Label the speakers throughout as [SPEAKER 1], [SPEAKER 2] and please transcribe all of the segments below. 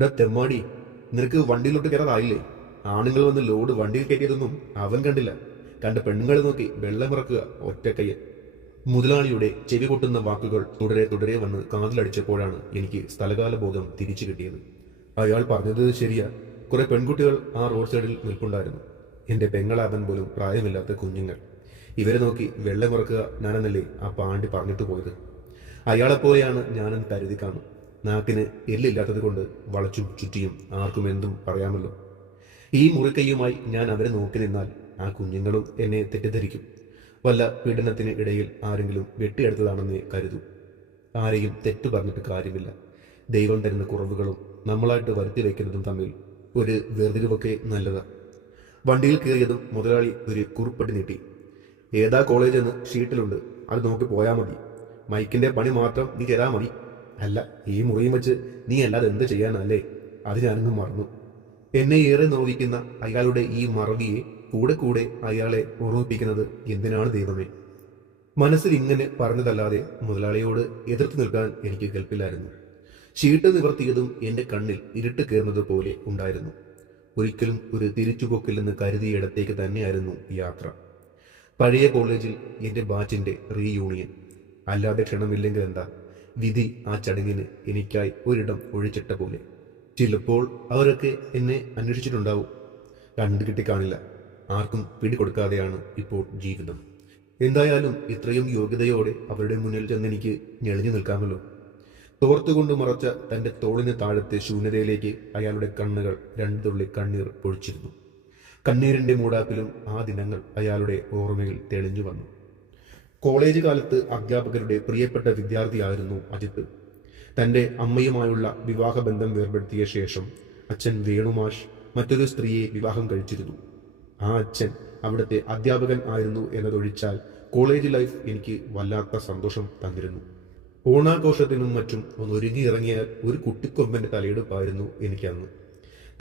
[SPEAKER 1] ഡാ തെമ്മാടി നിനക്ക് വണ്ടിയിലോട്ട് കയറാറായില്ലേ ആണുങ്ങൾ വന്ന് ലോഡ് വണ്ടിയിൽ കയറ്റിയതൊന്നും അവൻ കണ്ടില്ല. കണ്ട പെണ്ണുങ്ങളെ നോക്കി വെള്ളമിറക്കുക ഒറ്റക്കയ്യൻ. മുതലാളിയുടെ ചെവി പൊട്ടുന്ന വാക്കുകൾ തുടരെ തുടരെ വന്ന് കാതിലടിച്ചപ്പോഴാണ് എനിക്ക് സ്ഥലകാല ബോധം തിരിച്ചു കിട്ടിയത്. അയാൾ പറഞ്ഞത് ശരിയാ. കുറെ പെൺകുട്ടികൾ ആ റോഡ് സൈഡിൽ നിൽപ്പുണ്ടായിരുന്നു. എന്റെ പെങ്ങളാവൻ പോലും പ്രായമില്ലാത്ത കുഞ്ഞുങ്ങൾ. ഇവരെ നോക്കി വെള്ളമിറക്കുക ഞാനെന്നല്ലേ ആ പാണ്ടി പറഞ്ഞിട്ട് പോയത്? അയാളെപ്പോലെയാണ് ഞാനെന്ന് കരുതി കാണും. നാക്കിന് എല്ലില്ലാത്തത് കൊണ്ട് വളച്ചും ചുറ്റിയും ആർക്കും എന്തും പറയാമല്ലോ. ഈ മുറിക്കൈയുമായി ഞാൻ അവരെ നോക്കി നിന്നാൽ ആ കുഞ്ഞുങ്ങളും എന്നെ തെറ്റിദ്ധരിക്കും. വല്ല പീഡനത്തിന് ഇടയിൽ ആരെങ്കിലും വെട്ടിയെടുത്തതാണെന്ന് കരുതൂ. ആരെയും തെറ്റു പറഞ്ഞിട്ട് കാര്യമില്ല. ദൈവം തരുന്ന കുറവുകളും നമ്മളായിട്ട് വരുത്തി വയ്ക്കുന്നതും തമ്മിൽ ഒരു വേർതിരിവൊക്കെ നല്ലതാ. വണ്ടിയിൽ കയറിയതും മുതലാളി ഒരു കുറിപ്പടി നീട്ടി. ഏതാ കോളേജ് എന്ന് ഷീറ്റിലുണ്ട്. അത് നോക്കി പോയാൽ മതി. മൈക്കിന്റെ പണി മാത്രം നീ തരാ മതി. അല്ല ഈ മുറിയും വെച്ച് നീ അല്ലാതെ എന്ത് ചെയ്യാനല്ലേ? അത് ഞാനങ്ങ് മറന്നു. എന്നെ ഏറെ നോവിക്കുന്ന അയാളുടെ ഈ മറവിയെ കൂടെ കൂടെ അയാളെ ഓർമ്മിപ്പിക്കുന്നത് എന്തിനാണ് ദൈവമേ? മനസ്സിൽ ഇങ്ങനെ പറഞ്ഞതല്ലാതെ മുതലാളിയോട് എതിർത്ത് നിൽക്കാൻ എനിക്ക് കൽപ്പില്ലായിരുന്നു. ചീട്ട് നിവർത്തിയതും എന്റെ കണ്ണിൽ ഇരുട്ട് കയറുന്നത് പോലെ ഉണ്ടായിരുന്നു. ഒരിക്കലും ഒരു തിരിച്ചുപോക്കില്ലെന്ന് കരുതിയ ഇടത്തേക്ക് തന്നെയായിരുന്നു യാത്ര. പഴയ കോളേജിൽ എന്റെ ബാച്ചിന്റെ റീയൂണിയൻ അല്ലാതെ ക്ഷണമില്ലെങ്കിൽ എന്താ? വിധി ആ ചടങ്ങിന് എനിക്കായി ഒരിടം ഒഴിച്ചിട്ട പോലെ. ചിലപ്പോൾ അവരൊക്കെ എന്നെ അന്വേഷിച്ചിട്ടുണ്ടാവും. കണ്ടുകിട്ടി കാണില്ല ആർക്കും പിടികൊടുക്കാതെയാണ് ഇപ്പോൾ ജീവിതം. എന്തായാലും ഇത്രയും യോഗ്യതയോടെ അവരുടെ മുന്നിൽ ചെന്ന് എനിക്ക് ഞെളിഞ്ഞു നിൽക്കാമല്ലോ. തോർത്തുകൊണ്ട് മറച്ച തന്റെ തോളിന് താഴത്തെ ശൂന്യതയിലേക്ക് അയാളുടെ കണ്ണുകൾ രണ്ടു തുള്ളി കണ്ണീർ പൊഴിച്ചിരുന്നു. കണ്ണീരിന്റെ മൂടാപ്പിലും ആ ദിനങ്ങൾ അയാളുടെ ഓർമ്മയിൽ തെളിഞ്ഞു വന്നു. കോളേജ് കാലത്ത് അധ്യാപകരുടെ പ്രിയപ്പെട്ട വിദ്യാർത്ഥിയായിരുന്നു അജിത്ത്. തന്റെ അമ്മയുമായുള്ള വിവാഹബന്ധം വേർപെടുത്തിയ ശേഷം അച്ഛൻ വേണുമാഷ് മറ്റൊരു സ്ത്രീയെ വിവാഹം കഴിച്ചിരുന്നു. ആ അച്ഛൻ അവിടുത്തെ അധ്യാപകൻ ആയിരുന്നു എന്നതൊഴിച്ചാൽ കോളേജ് ലൈഫ് എനിക്ക് വല്ലാത്ത സന്തോഷം തന്നിരുന്നു. ഓണാഘോഷത്തിനും മറ്റും ഒന്ന് ഒരുങ്ങിയിറങ്ങിയാൽ ഒരു കുട്ടിക്കൊമ്പന്റെ തലയെടുപ്പായിരുന്നു എനിക്കന്ന്.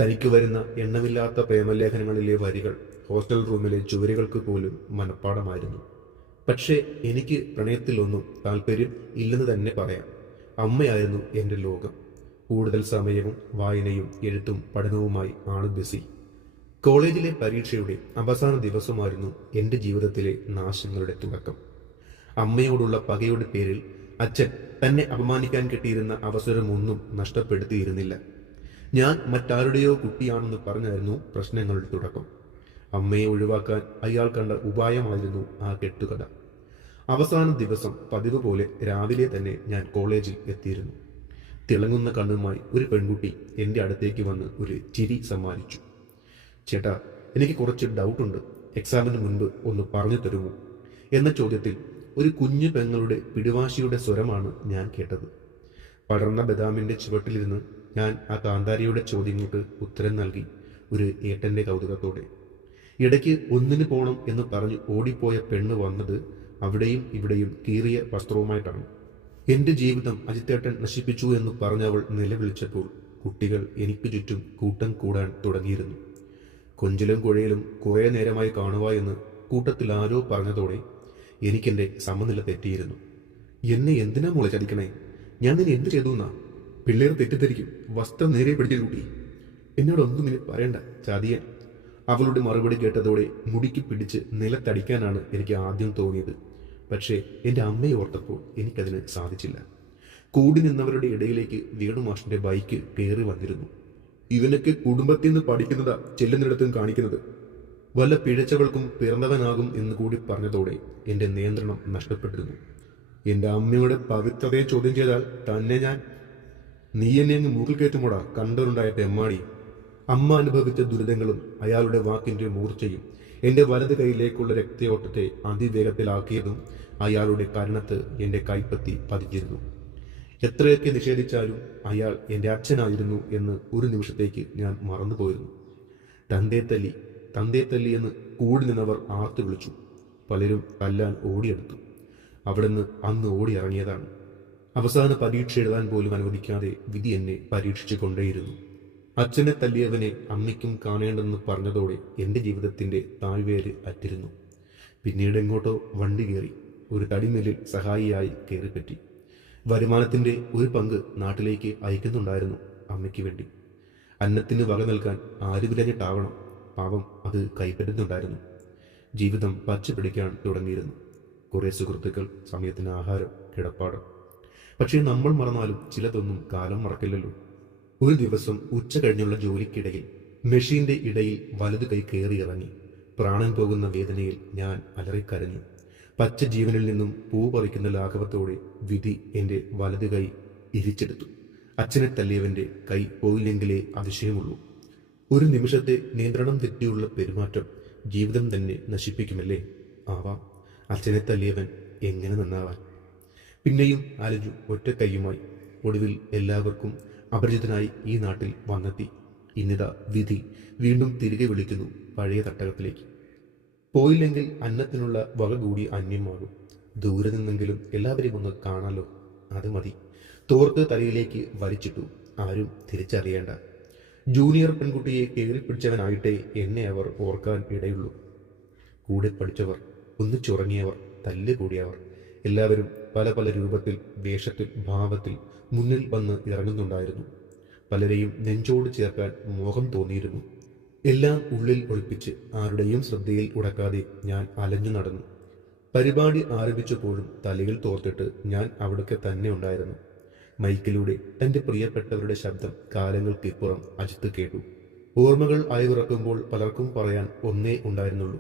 [SPEAKER 1] തനിക്ക് വരുന്ന എണ്ണമില്ലാത്ത പ്രേമലേഖനങ്ങളിലെ വരികൾ ഹോസ്റ്റൽ റൂമിലെ ചുവരുകൾക്ക് പോലും മനഃപ്പാടമായിരുന്നു. പക്ഷേ എനിക്ക് പ്രണയത്തിലൊന്നും താല്പര്യം ഇല്ലെന്ന് തന്നെ പറയാം. അമ്മയായിരുന്നു എന്റെ ലോകം. കൂടുതൽ സമയവും വായനയും എഴുത്തും പഠനവുമായി ആണ് ബിസി. കോളേജിലെ പരീക്ഷയുടെ അവസാന ദിവസമായിരുന്നു എന്റെ ജീവിതത്തിലെ നാശങ്ങളുടെ തുടക്കം. അമ്മയോടുള്ള പകയുടെ പേരിൽ അച്ഛൻ തന്നെ അപമാനിക്കാൻ കിട്ടിയിരുന്ന അവസരമൊന്നും നഷ്ടപ്പെടുത്തിയിരുന്നില്ല. ഞാൻ മറ്റാരുടെയോ കുട്ടിയാണെന്ന് പറഞ്ഞായിരുന്നു പ്രശ്നങ്ങളുടെ തുടക്കം. അമ്മയെ ഒഴിവാക്കാൻ അയാൾ കണ്ട ഉപായമായിരുന്നു ആ കെട്ടുകഥ. അവസാന ദിവസം പതിവ് പോലെ രാവിലെ തന്നെ ഞാൻ കോളേജിൽ എത്തിയിരുന്നു. തിളങ്ങുന്ന കണ്ണുമായി ഒരു പെൺകുട്ടി എന്റെ അടുത്തേക്ക് വന്ന് ഒരു ചിരി സമ്മാനിച്ചു. ചേട്ടാ എനിക്ക് കുറച്ച് ഡൗട്ടുണ്ട്. എക്സാമിന് മുൻപ് ഒന്ന് പറഞ്ഞു തരുമോ? എന്ന ചോദ്യത്തിൽ ഒരു കുഞ്ഞു പെങ്ങളുടെ പിടിവാശിയുടെ സ്വരമാണ് ഞാൻ കേട്ടത്. പടർന്ന ബദാമിന്റെ ചുവട്ടിലിരുന്ന് ഞാൻ ആ കാന്താരിയുടെ ചോദ്യങ്ങൾക്ക് ഉത്തരം നൽകി ഒരു ഏട്ടന്റെ കൗതുകത്തോടെ. ഇടയ്ക്ക് ഒന്നിന് പോണം എന്ന് പറഞ്ഞ് ഓടിപ്പോയ പെണ്ണ് വന്നത് അവിടെയും ഇവിടെയും കീറിയ വസ്ത്രവുമായിട്ടാണ്. എന്റെ ജീവിതം അജിത്തേട്ടൻ നശിപ്പിച്ചു എന്ന് പറഞ്ഞവൾ നിലവിളിച്ചപ്പോൾ കുട്ടികൾ എനിക്ക് ചുറ്റും കൂട്ടം കൂടാൻ തുടങ്ങിയിരുന്നു. കൊഞ്ചിലും കുഴയിലും കുറേ നേരമായി കാണുക എന്ന് കൂട്ടത്തിൽ ആരോ പറഞ്ഞതോടെ എനിക്കെന്റെ സമനില തെറ്റിയിരുന്നു. എന്നെ എന്തിനാ മോളെ ചതിക്കണേ? ഞാൻ നിന്നെ എന്ത് ചെയ്തു എന്നാ? പിള്ളേർ തെറ്റിദ്ധരിക്കും. വസ്ത്രം നേരെ പിടിച്ചു കൂട്ടി എന്നോടൊന്നും ഇനി പറയണ്ട ചതിയൻ. അവളുടെ മറുപടി കേട്ടതോടെ മുടിക്ക് പിടിച്ച് നിലത്തടിക്കാനാണ് എനിക്ക് ആദ്യം തോന്നിയത്. പക്ഷേ എന്റെ അമ്മയെ ഓർത്തപ്പോൾ എനിക്കതിന് സാധിച്ചില്ല. കൂടി നിന്നവരുടെ ഇടയിലേക്ക് വേണുമാഷിന്റെ ബൈക്ക് കയറി വന്നിരുന്നു. ഇവനൊക്കെ കുടുംബത്തിൽ നിന്ന് പഠിക്കുന്നതാ ചെല്ലുന്നിടത്തും കാണിക്കുന്നത്. വല്ല പിഴച്ചവൾക്കും പിറന്നവനാകും എന്ന് കൂടി പറഞ്ഞതോടെ എന്റെ നിയന്ത്രണം നഷ്ടപ്പെട്ടിരുന്നു. എന്റെ അമ്മയുടെ പവിത്രതയെ ചോദ്യം ചെയ്താൽ തന്നെ ഞാൻ നീ എന്നെ അങ്ങ് മൂക്കിൽ കയറ്റുമോടാ? കണ്ടവരുണ്ടായ തെമ്മാടി. അമ്മ അനുഭവിച്ച ദുരിതങ്ങളും അയാളുടെ വാക്കിന്റെ മൂർച്ചയും എന്റെ വലത് കൈയിലേക്കുള്ള രക്തയോട്ടത്തെ അതിവേഗത്തിലാക്കിയതും അയാളുടെ കരണത്ത് എന്റെ കൈപ്പത്തി പതിഞ്ഞിരുന്നു. എത്രയൊക്കെ നിഷേധിച്ചാലും അയാൾ എന്റെ അച്ഛനായിരുന്നു എന്ന് ഒരു നിമിഷത്തേക്ക് ഞാൻ മറന്നുപോയിരുന്നു. തന്തേ തല്ലി തന്തേ തല്ലി എന്ന് കൂടി നിന്നവർ ആർത്തു വിളിച്ചു. പലരും തല്ലാൻ ഓടിയെടുത്തു. അവിടുന്ന് അന്ന് ഓടിയിറങ്ങിയതാണ്. അവസാന പരീക്ഷ എഴുതാൻ പോലും അനുവദിക്കാതെ വിധി എന്നെ പരീക്ഷിച്ചു കൊണ്ടേയിരുന്നു അച്ഛനെ തല്ലിയവനെ അമ്മയ്ക്കും കാണേണ്ടെന്ന് പറഞ്ഞതോടെ എന്റെ ജീവിതത്തിന്റെ താഴ്വേര് അറ്റിരുന്നു. പിന്നീട് എങ്ങോട്ടോ വണ്ടി കയറി ഒരു തടിമേലിൽ സഹായിയായി കയറിപ്പറ്റി. വരുമാനത്തിന്റെ ഒരു പങ്ക് നാട്ടിലേക്ക് അയക്കുന്നുണ്ടായിരുന്നു അമ്മയ്ക്ക് വേണ്ടി. അന്നത്തിന് വക നൽകാൻ ആരുമില്ലഞ്ഞിട്ടാവണം പാവം അത് കൈപ്പറ്റുന്നുണ്ടായിരുന്നു. ജീവിതം പച്ച പിടിക്കാൻ തുടങ്ങിയിരുന്നു. കുറേ സുഹൃത്തുക്കൾ സമയത്തിന് ആഹാരം കിടപ്പാട്. പക്ഷേ നമ്മൾ മറന്നാലും ചിലതൊന്നും കാലം മറക്കില്ലല്ലോ. ഒരു ദിവസം ഉച്ച കഴിഞ്ഞുള്ള ജോലിക്കിടയിൽ മെഷീന്റെ ഇടയിൽ വലതു കൈ കയറി ഇറങ്ങി. പ്രാണൻ പോകുന്ന വേദനയിൽ ഞാൻ അലറിക്കരഞ്ഞു. പച്ച ജീവനിൽ നിന്നും പൂ പറിക്കുന്ന ലാഘവത്തോടെ വിധി എന്റെ വലതു കൈ ഇരിച്ചെടുത്തു. അച്ഛനെ തല്ലിയവന്റെ കൈ പോയില്ലെങ്കിലേ അതിശയമുള്ളൂ. ഒരു നിമിഷത്തെ നിയന്ത്രണം തെറ്റിയുള്ള പെരുമാറ്റം ജീവിതം തന്നെ നശിപ്പിക്കുമല്ലേ? ആവാം. അച്ഛനെ തല്ലിയവൻ എങ്ങനെ നന്നാവാൻ? പിന്നെയും ആലജു ഒറ്റ കൈയുമായി ഒടുവിൽ എല്ലാവർക്കും അപരിചിതനായി ഈ നാട്ടിൽ വന്നെത്തി. ഇന്നിത വിധി. വീണ്ടും തിരികെ വിളിക്കുന്നു പഴയ തട്ടകത്തിലേക്ക്. പോയില്ലെങ്കിൽ അന്നത്തിനുള്ള വക കൂടി അന്യമാകും ദൂരെ നിന്നെങ്കിലും എല്ലാവരെയും ഒന്ന് കാണാലോ? അത് മതി. തോർത്ത് തലയിലേക്ക് വലിച്ചിട്ടു. ആരും തിരിച്ചറിയേണ്ട. ജൂനിയർ പെൺകുട്ടിയെ കീറിപ്പിടിച്ചവനായിട്ടേ എന്നെ അവർ ഓർക്കാൻ ഇടയുള്ളൂ. കൂടെ പഠിച്ചവർ ഒന്നിച്ചുറങ്ങിയവർ തല്ലുകൂടിയവർ എല്ലാവരും പല പല രൂപത്തിൽ വേഷത്തിൽ ഭാവത്തിൽ മുന്നിൽ വന്ന് ഇറങ്ങുന്നുണ്ടായിരുന്നു. പലരെയും നെഞ്ചോട് ചേർക്കാൻ മോഹം തോന്നിയിരുന്നു. എല്ലാം ഉള്ളിൽ ഒളിപ്പിച്ച് ആരുടെയും ശ്രദ്ധയിൽ ഉടക്കാതെ ഞാൻ അലഞ്ഞു നടന്നു. പരിപാടി ആരംഭിച്ചപ്പോഴും തലയിൽ തോർത്തിട്ട് ഞാൻ അവിടൊക്കെ തന്നെ ഉണ്ടായിരുന്നു. മൈക്കിലൂടെ തന്റെ പ്രിയപ്പെട്ടവരുടെ ശബ്ദം കാലങ്ങൾക്കിപ്പുറം അജിത്ത് കേട്ടു. ഓർമ്മകൾ അയവിറക്കുമ്പോൾ പലർക്കും പറയാൻ ഒന്നേ ഉണ്ടായിരുന്നുള്ളൂ.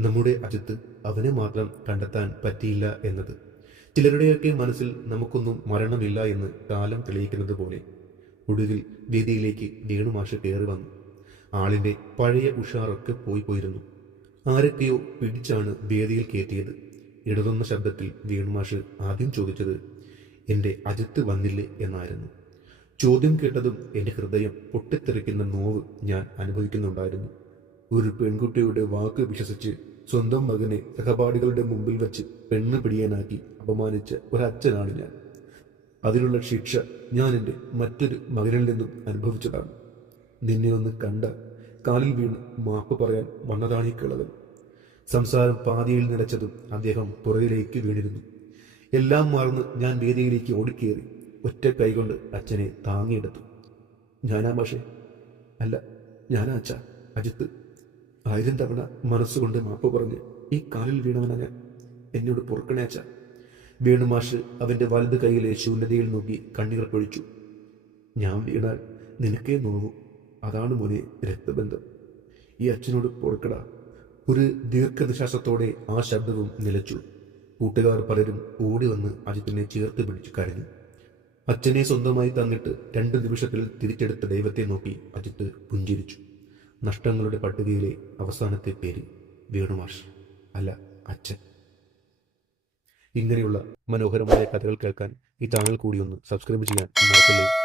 [SPEAKER 1] നമ്മുടെ അജിത്ത് അവനെ മാത്രം കണ്ടെത്താൻ പറ്റിയില്ല എന്നത്. ചിലരുടെയൊക്കെ മനസ്സിൽ നമുക്കൊന്നും മരണമില്ല എന്ന് കാലം തെളിയിക്കുന്നത് പോലെ ഒടുവിൽ വേദിയിലേക്ക് വേണുമാഷ് കയറി വന്നു. ആളിന്റെ പഴയ ഉഷാറൊക്കെ പോയി പോയിരുന്നു. ആരൊക്കെയോ പിടിച്ചാണ് വേദിയിൽ കയറ്റിയത്. ഇടതുന്ന ശബ്ദത്തിൽ വേണുമാഷ് ആദ്യം ചോദിച്ചത് എന്റെ അജിത്ത് വന്നില്ലേ? എന്നായിരുന്നു. ചോദ്യം കേട്ടതും എന്റെ ഹൃദയം പൊട്ടിത്തെറിക്കുന്ന നോവ് ഞാൻ അനുഭവിക്കുന്നുണ്ടായിരുന്നു. ഒരു പെൺകുട്ടിയുടെ വാക്ക് വിശ്വസിച്ച് സ്വന്തം മകനെ സഹപാഠികളുടെ മുമ്പിൽ വെച്ച് പെണ്ണ് പിടിയാനാക്കി അപമാനിച്ച ഒരച്ഛനാണ് ഞാൻ. അതിനുള്ള ശിക്ഷ ഞാൻ എന്റെ മറ്റൊരു മകനിൽ നിന്നും അനുഭവിച്ചതാണ്. നിന്നെ ഒന്ന് കണ്ട കാലിൽ വീണ് മാപ്പ് പറയാൻ വന്നതാണ് ഈ കിളവൻ. സംസാരം പാതിയിൽ നിലച്ചതും അദ്ദേഹം പുറകിലേക്ക് വീണിരുന്നു. എല്ലാം മറന്ന് ഞാൻ വേദിയിലേക്ക് ഓടിക്കേറി ഒറ്റ കൈകൊണ്ട് അച്ഛനെ താങ്ങിയെടുത്തു. ഞാനാ പക്ഷേ അല്ല ഞാനാ അച്ഛ അജിത്ത്. ആയിരം തവണ മനസ്സുകൊണ്ട് മാപ്പ് പറഞ്ഞ് ഈ കാലിൽ വീണവനാ ഞാൻ. എന്നോട് പൊറുക്കണേച്ച വീണുമാഷ് അവന്റെ വലത് കൈയിലെ ശൂന്യതയിൽ നോക്കി കണ്ണീർ പൊഴിച്ചു ഞാൻ വീണാൽ നിനക്കേ നോവു. അതാണ് മോനെ രക്തബന്ധം. ഈ അച്ഛനോട് പൊറുക്കട. ഒരു ദീർഘനിശ്വാസത്തോടെ ആ ശബ്ദവും നിലച്ചു. കൂട്ടുകാർ പലരും ഓടി വന്ന് അജിത്തിനെ ചേർത്ത് പിടിച്ചു കരഞ്ഞു. അച്ഛനെ സ്വന്തമായി തന്നിട്ട് രണ്ട് നിമിഷത്തിൽ തിരിച്ചെടുത്ത ദൈവത്തെ നോക്കി അജിത്ത് പുഞ്ചിരിച്ചു. നഷ്ടങ്ങളുടെ പട്ടികയിലെ അവസാനത്തെ പേര് വേണുമാഷ് അല്ല അച്ഛൻ. ഇങ്ങനെയുള്ള മനോഹരമായ കഥകൾ കേൾക്കാൻ ഈ ചാനൽ കൂടി ഒന്ന് സബ്സ്ക്രൈബ് ചെയ്യാൻ മറക്കല്ലേ?